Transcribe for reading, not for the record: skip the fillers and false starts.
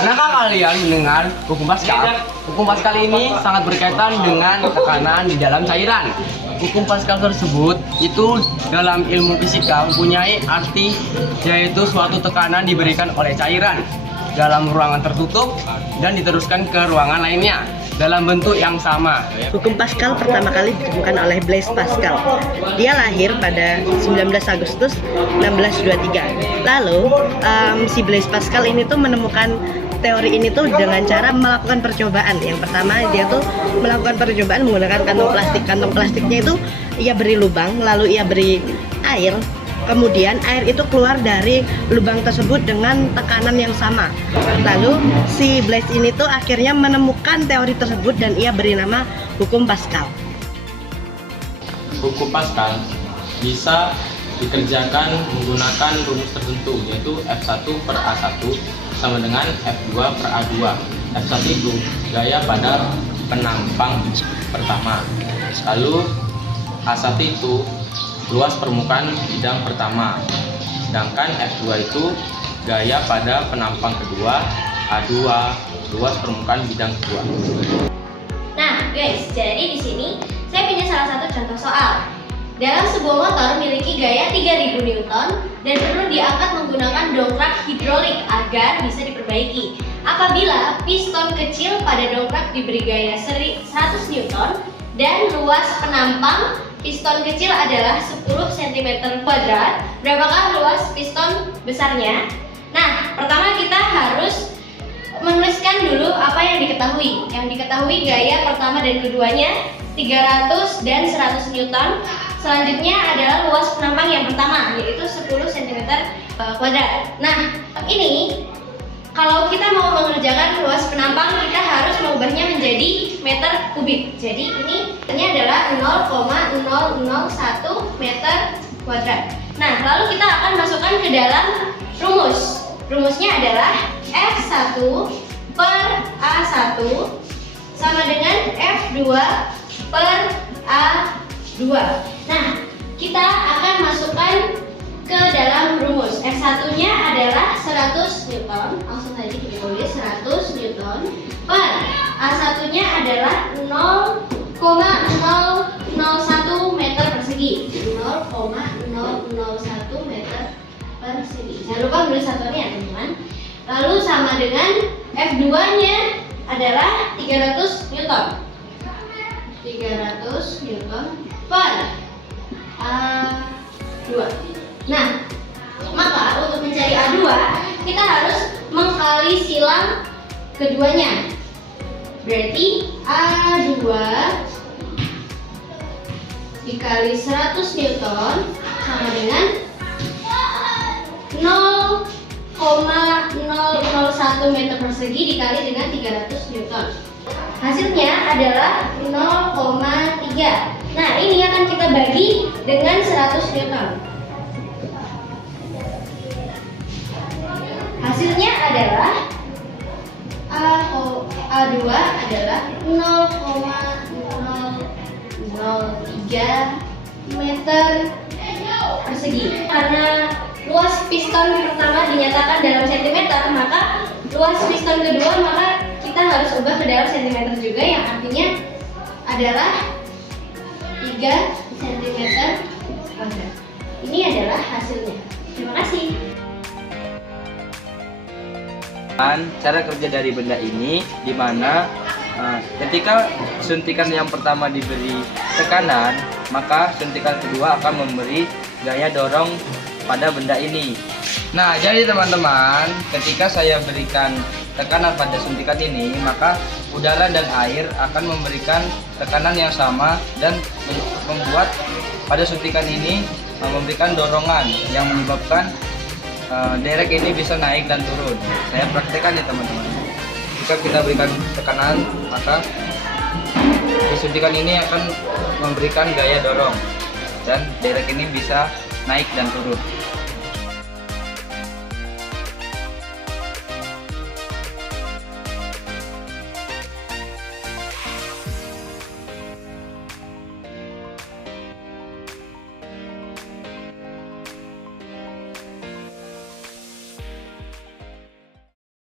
Pernahkah kalian mendengar hukum Pascal? Hukum Pascal ini sangat berkaitan dengan tekanan di dalam cairan. Hukum Pascal tersebut itu dalam ilmu fisika mempunyai arti yaitu suatu tekanan diberikan oleh cairan dalam ruangan tertutup dan diteruskan ke ruangan lainnya dalam bentuk yang sama. Hukum Pascal pertama kali ditemukan oleh Blaise Pascal. Dia lahir pada 19 Agustus 1623. Lalu si Blaise Pascal ini tuh menemukan teori ini tuh dengan cara melakukan percobaan. Yang pertama dia tuh melakukan percobaan menggunakan kantong plastik. Kantong plastiknya itu ia beri lubang, lalu ia beri air. Kemudian air itu keluar dari lubang tersebut dengan tekanan yang sama. Lalu si Blaise ini tuh akhirnya menemukan teori tersebut dan ia beri nama hukum Pascal. Hukum Pascal bisa dikerjakan menggunakan rumus tertentu, yaitu F1 per A1 sama dengan F2 per A2. F1 itu gaya pada penampang pertama. Lalu A1 itu luas permukaan bidang pertama, sedangkan F2 itu gaya pada penampang kedua, A2 luas permukaan bidang kedua. Nah, guys, jadi di sini saya punya salah satu contoh soal. Dalam sebuah motor memiliki gaya 3000 Newton dan perlu diangkat menggunakan dongkrak hidrolik agar bisa diperbaiki. Apabila piston kecil pada dongkrak diberi gaya 100 Newton dan luas penampang piston kecil adalah 10 cm², berapakah luas piston besarnya? Nah, pertama kita harus menuliskan dulu apa yang diketahui. Yang diketahui gaya pertama dan keduanya 300 dan 100 Newton. Selanjutnya adalah luas penampang yang pertama, yaitu 10 cm². Nah, ini kalau kita mau mengerjakan luas penampang, kita harus mengubahnya menjadi meter kubik. Jadi ini adalah 0,001 meter kuadrat. Nah, lalu kita akan masukkan ke dalam rumus. Rumusnya adalah F1 per A1 sama dengan F2 per A2. Nah, kita akan masukkan ke dalam rumus. F1-nya adalah 100 Newton. Langsung saja kita tulis 100 Newton per A1-nya adalah 0,001 meter persegi. 0,001 meter persegi. Jangan lupa beri satuannya, teman-teman. Lalu sama dengan F2-nya adalah 300 Newton. 300 Newton per A2. Nah, maka untuk mencari A2 kita harus mengkali silang keduanya. Berarti A2 dikali 100 Newton sama dengan 0,001 meter persegi dikali dengan 300 Newton. Hasilnya adalah 0,3. Nah, ini akan kita bagi dengan 100 Newton. Hasilnya adalah A2 adalah 0,003 meter persegi. Karena luas piston pertama dinyatakan dalam sentimeter, maka luas piston kedua maka kita harus ubah ke dalam sentimeter juga, yang artinya adalah 3 cm². Ini adalah hasilnya. Terima kasih. Cara kerja dari benda ini di mana ketika suntikan yang pertama diberi tekanan, maka suntikan kedua akan memberi gaya dorong pada benda ini. Nah, jadi teman-teman, ketika saya berikan tekanan pada suntikan ini, maka udara dan air akan memberikan tekanan yang sama dan membuat pada suntikan ini memberikan dorongan yang menyebabkan derek ini bisa naik dan turun. Saya praktekkan ya teman-teman. Jika kita berikan tekanan, maka suntikan ini akan memberikan gaya dorong dan derek ini bisa naik dan turun.